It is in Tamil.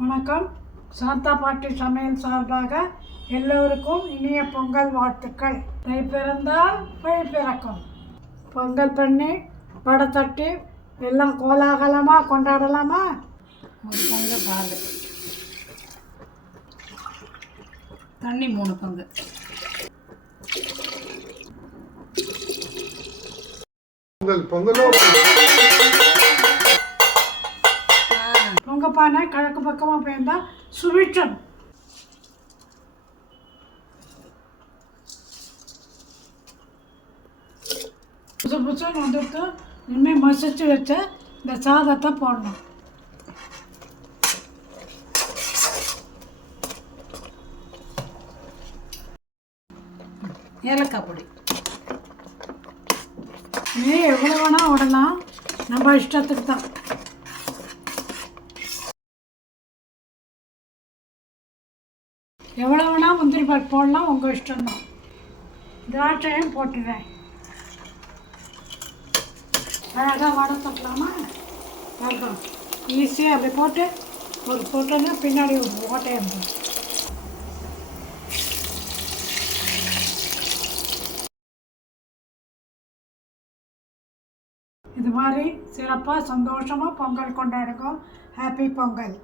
வணக்கம். சாந்தா பாட்டி சமையல் சார்பாக எல்லோருக்கும் இனிய பொங்கல் வாழ்த்துக்கள். தை பிறந்தால் வழி பிறக்கும். பொங்கல் பண்ணி வடை தட்டி எல்லாம் கோலாகலமாக கொண்டாடலாமா? ஒரு பங்கு பால், தண்ணி 3 பங்கு. பொங்கப்பானை கிழக்கு பக்கமாக போயிருந்தால் சுவிட்சம். புதுசு புதுசுன்னு வந்துட்டு இனிமேல் மசிச்சு வச்ச இந்த சாதத்தை போடணும். ஏலக்காய் பொடி எவ்வளோ வேணால் விடலாம், நம்ம இஷ்டத்துக்கு தான். எவ்வளோ வேணால் முந்திரி பருப்பு போடலாம், உங்கள் இஷ்டம்தான். திராட்சையும் போட்டுடுறேன். அழகாக வடை தட்டலாமா? அதான் ஈஸியாக அப்படி போட்டு ஒரு போட்டோன்னா பின்னாடி ஒரு ஓட்டையை இருக்கும். இது மாதிரி சிறப்பாக சந்தோஷமாக பொங்கல் கொண்டாடுங்க. ஹாப்பி பொங்கல்.